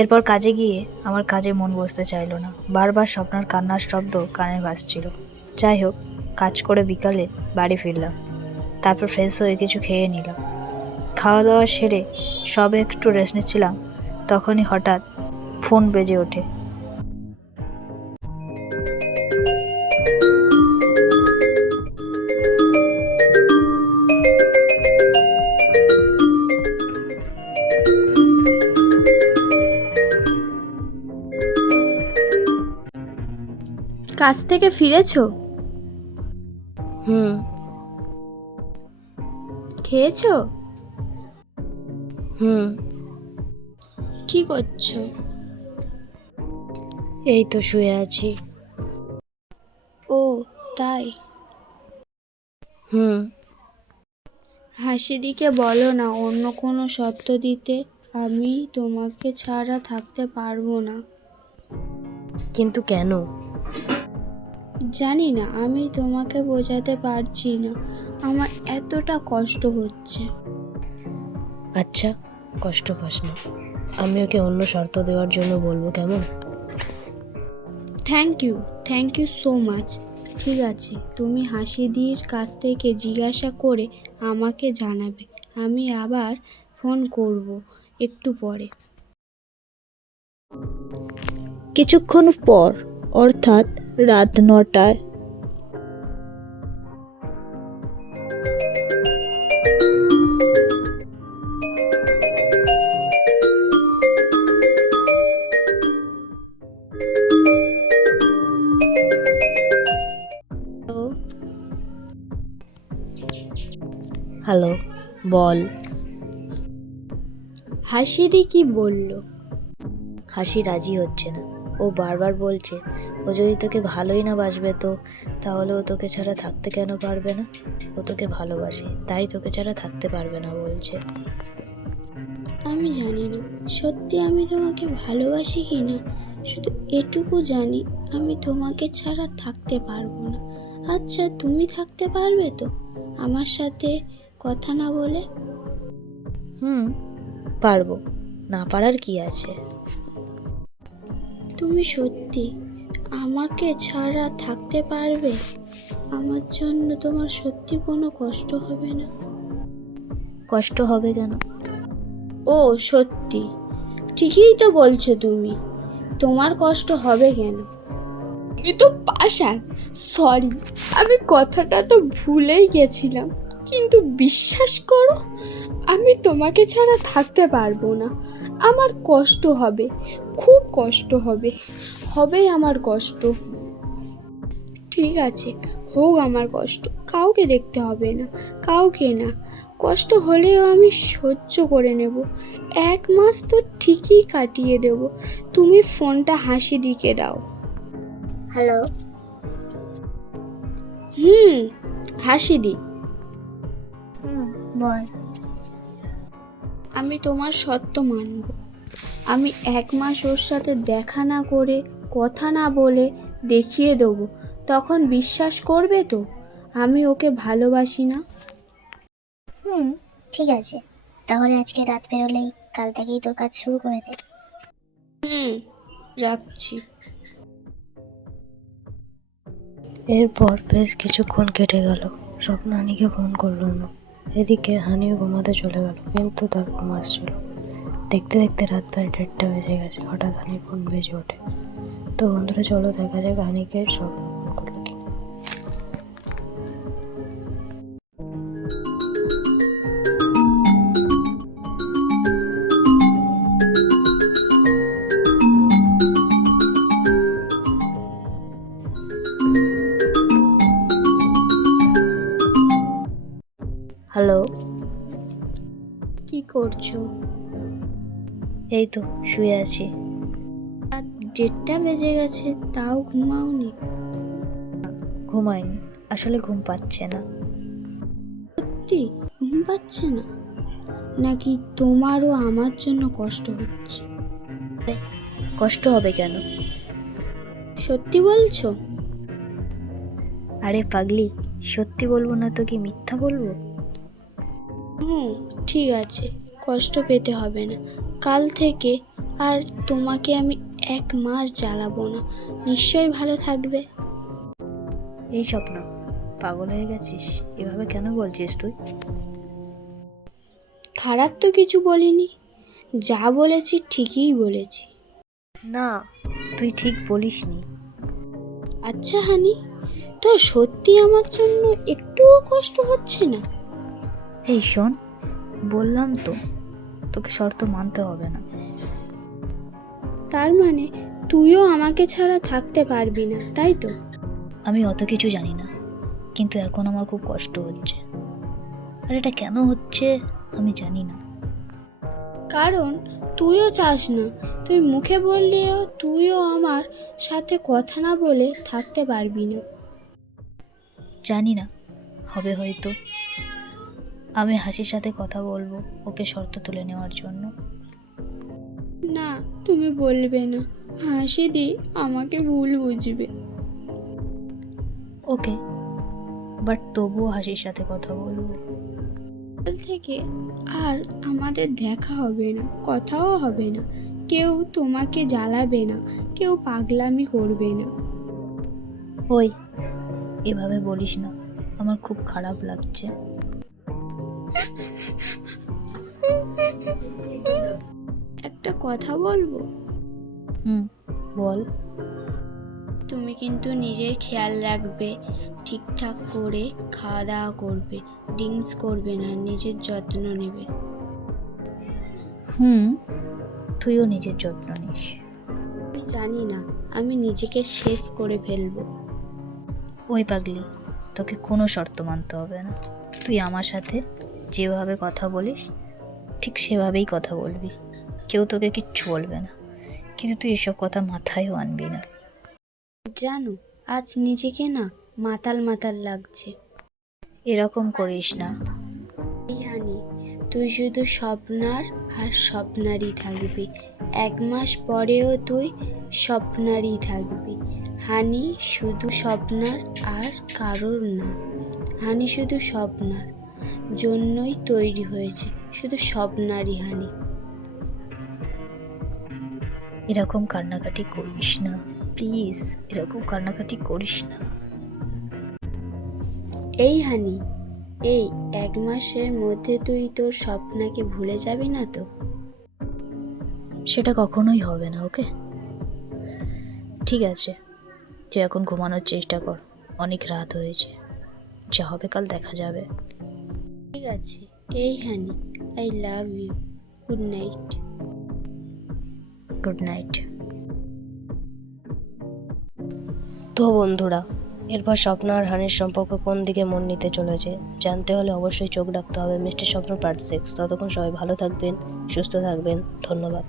এরপর কাজে গিয়ে আমার কাজে মন বসতে চাইলো না, বারবার স্বপ্নার কান্নার শব্দ কানে ভাসছিল। যাই হোক, কাজ করে বিকালে বাড়ি ফিরলাম, তারপর ফ্রেশ হয়ে কিছু খেয়ে নিলাম। খাওয়া দাওয়া সেরে সবে একটু রেস্ট নিচ্ছিলাম, তখনই হঠাৎ ফোন বেজে ওঠে। কাজ থেকে ফিরেছো? হুম। খেয়েছো? হুম। কি করছো? এই তো শুয়ে আছি। ও তাই? হুম। হাসিদিকে বলো না অন্য কোনো শব্দ দিতে। আমি তোমাকে ছাড়া থাকতে পারবো না। কিন্তু কেন? জানি না, আমি তোমাকে বোঝাতে পারছি না। আমার এতটা কষ্ট হচ্ছে। আচ্ছা, কষ্ট পাস না। আমি ওকে অন্য শর্ত দেওয়ার জন্য বলবো, কেমন? Thank you so much. ঠিক আছে, তুমি হাসিদির কাছ থেকে জিজ্ঞাসা করে আমাকে জানাবে। আমি আবার ফোন করব একটু পরে। কিছুক্ষণ পর, অর্থাৎ রাত 9টায়। হ্যালো, বল। হাসিদি কি বলল? হাসি রাজি হচ্ছে না। ও বারবার বলছে ও যদি তোকে ভালোই না বাসবে তো তাহলে ও তোকে ছাড়া থাকতে কেন পারবে না। ও তোকে ভালোবাসে, তাই তোকে ছাড়া থাকতে পারবে না বলছে। আমি জানি না সত্যি আমি তোমাকে ভালোবাসি কি না, শুধু এটুকু জানি আমি তোমাকে ছাড়া থাকতে পারবো না। আচ্ছা, তুমি থাকতে পারবে তো আমার সাথে কথা না বলে? হুম, পারবো, না পারার কি আছে। তুমি সত্যি আমাকে ছাড়া থাকতে পারবে? আমার জন্য তোমার সত্যি কোনো কষ্ট হবে না? কষ্ট হবে কেন? ও সত্যি, ঠিকই তো বলছো তুমি। তোমার কষ্ট হবে কেন? তুমি তো পাষাণ। সরি, আমি কথাটা তো ভুলেই গেছিলাম। কিন্তু বিশ্বাস করো, আমি তোমাকে ছাড়া থাকতে পারবো না। আমার কষ্ট হবে, খুব কষ্ট হবে, আমার কষ্ট। ঠিক আছে, হোক আমার কষ্ট, কাউকে দেখতে হবে না, কাউকে না। কষ্ট হলেও আমি সহ্য করে নেব। 1 মাস তো ঠিকই কাটিয়ে দেব। তুমি ফোনটা হাসিদিকে দাও। হ্যালো। হাসিদি, বল। আমি তোমার সত্য মানব। আমি 1 মাস ওর সাথে দেখা না করে, কথা না বলে দেখিয়ে দেবো, তখন বিশ্বাস করবে তো আমি ওকে ভালোবাসি না? ঠিক আছে, তাহলে আজকে রাত বেরোলেই কাল থেকেই তোর কাজ শুরু করে দে। রাখছি। এরপর বেশ কিছুক্ষণ কেটে গেল, স্বপ্ন হানিকে ফোন করলো না। এদিকে হানিও ঘুমাতে চলে গেল, কিন্তু তার ঘুম আসছিল। দেখতে দেখতে রাত প্রায় 1:30 বেজে গেছে। হঠাৎ হানির ফোন বেজে ওঠে। তো বন্ধুরা, চলো দেখা যাক হানিকে স্বপ্ন ফোন করলো কি। হ্যালো। কি করছো? এই তো শুয়ে আছি। রাত 1:30 বেজে গেছে, তাও ঘুমাওনি? ঘুমাইনি, আসলে ঘুম পাচ্ছে না। সত্যি ঘুম পাচ্ছে না? নাকি তোমারও আমার জন্য কষ্ট হচ্ছে? কষ্ট হবে কেন? সত্যি বলছো? আরে পাগলি, সত্যি বলবো না তো কি মিথ্যা বলবো? ঠিক আছে, কষ্ট পেতে হবে না। কাল থেকে আর তোমাকে আমি 1 মাস জ্বালাবো না, নিশ্চয়ই ভালো থাকবে। এই স্বপ্ন, পাগল হয়ে গেছিস? এভাবে কেন বলছিস তুই? খারাপ তো কিছু বলিনি, যা বলেছি ঠিকই বলেছি। না, তুই ঠিক বলিসনি। আচ্ছা হানি, তোর সত্যি আমার জন্য একটুও কষ্ট হচ্ছে না? এই শোন, বললাম তো তোকে শর্ত মানতে হবে না। তার মানে তুইও আমাকে ছাড়া থাকতে পারবি না, তাই তো? আমি অত কিছু জানি না, কিন্তু এখন আমার খুব কষ্ট হচ্ছে। আর এটা কেন হচ্ছে আমি জানি না। কারণ তুইও চাস না, তুই মুখে বললেও তুইও আমার সাথে কথা না বলে থাকতে পারবি না। জানি না, হবে হয়তো। আমি হাসির সাথে কথা বলবো ওকে শর্ত তুলে নেওয়ার জন্য। না, তুমি বলবে না, হাসি দি আমাকে ভুল বুঝবে। ওকে, বাট তবুও হাসির সাথে কথা বলবো। কাল থেকে আর আমাদের দেখা হবে না, কথাও হবে না, কেউ তোমাকে জ্বালাবে না, কেউ পাগলামি করবে না। ওই, এভাবে বলিস না, আমার খুব খারাপ লাগছে। একটা কথা বলবো? বল। তুমি কিন্তু নিজের খেয়াল রাখবে, ঠিকঠাক করে খাওয়া দাওয়া করবে, ড্রিঙ্কস করবে না, নিজের যত্ন নেবে। তুইও নিজের যত্ন নিস। আমি জানি না, আমি নিজেকে শেষ করে ফেলবো। ওই পাগলি, তোকে কোনো শর্ত মানতে হবে না। তুই আমার সাথে যেভাবে কথা বলিস ঠিক সেভাবেই কথা বলবি, কেউ তোকে কিচ্ছু বলবে না। কিন্তু তুই এসব কথা মাথায়ও আনবি না। জানো, আজ নিজেকে না মাতাল মাতাল লাগছে। এরকম করিস না। এই হানি, তুই শুধু স্বপ্নার আর স্বপ্নারই থাকবি। 1 মাস পরেও তুই স্বপ্নারই থাকবি। হানি শুধু স্বপ্নার আর কারোর না। হানি শুধু স্বপ্নার জন্যই তৈরি হয়েছে, শুধু স্বপ্নারই হানি। এরকম কান্নাকাটি করিস না প্লিজ, এরকম কান্নাকাটি করিস না। এই হানি, এই 1 মাসের মধ্যে তুই তোর স্বপ্নাকে ভুলে যাবি না তো? সেটা কখনোই হবে না, ওকে? ঠিক আছে, তুই এখন ঘুমানোর চেষ্টা কর, অনেক রাত হয়েছে। যা হবে কাল দেখা যাবে। ঠিক আছে। এই honey, I love you. Good night. Good night. তো বন্ধুরা, এরপর স্বপ্ন আর হানির সম্পর্ক কোন দিকে মন নিতে চলেছে জানতে হলে অবশ্যই চোখ রাখতে হবে মিষ্টি স্বপ্ন পার্ট 6। ততক্ষণ সবাই ভালো থাকবেন, সুস্থ থাকবেন। ধন্যবাদ।